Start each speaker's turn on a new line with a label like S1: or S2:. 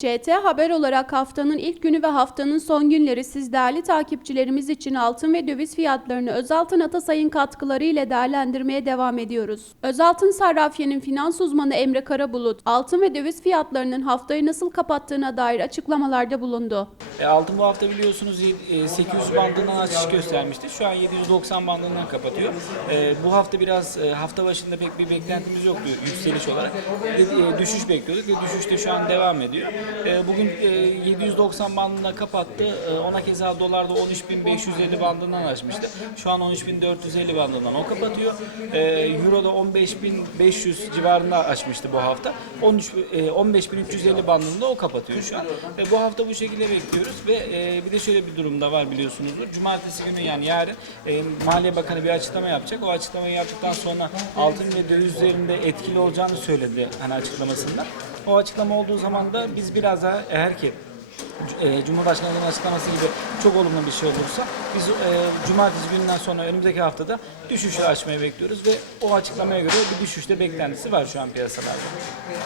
S1: ÇT Haber olarak haftanın ilk günü ve haftanın son günleri siz değerli takipçilerimiz için altın ve döviz fiyatlarını Özaltın Atasay'ın katkıları ile değerlendirmeye devam ediyoruz. Özaltın Sarrafiye'nin finans uzmanı Emre Karabulut, altın ve döviz fiyatlarının haftayı nasıl kapattığına dair açıklamalarda bulundu.
S2: E, altın bu hafta biliyorsunuz e, 800 bandından açış göstermişti. Şu an 790 bandından kapatıyor. E, bu hafta biraz e, hafta başında pek bir beklentimiz yoktu yükseliş olarak. Ve, e, düşüş bekliyorduk ve düşüş de şu an devam ediyor. E, bugün e, 790 bandında kapattı. E, ona keza dolarda 13.550 bandından açmıştı. Şu an 13.450 bandından o kapatıyor. E, Euro'da 15.500 civarında açmıştı bu hafta. 13 e, 15.350 bandında o kapatıyor şu an. E, bu hafta bu şekilde bekliyoruz ve e, bir de şöyle bir durum da var biliyorsunuzdur. Cumartesi günü yani yarın e, Maliye Bakanı bir açıklama yapacak. O açıklamayı yaptıktan sonra altın ve döviz üzerinde etkili olacağını söyledi hani açıklamasında. O açıklama olduğu zaman da biz biraz daha eğer ki e, Cumhurbaşkanı'nın açıklaması gibi çok olumlu bir şey olursa biz e, cumartesi gününden sonra önümüzdeki haftada düşüşü açmayı bekliyoruz ve o açıklamaya göre bir düşüşte beklentisi var şu an piyasalarda.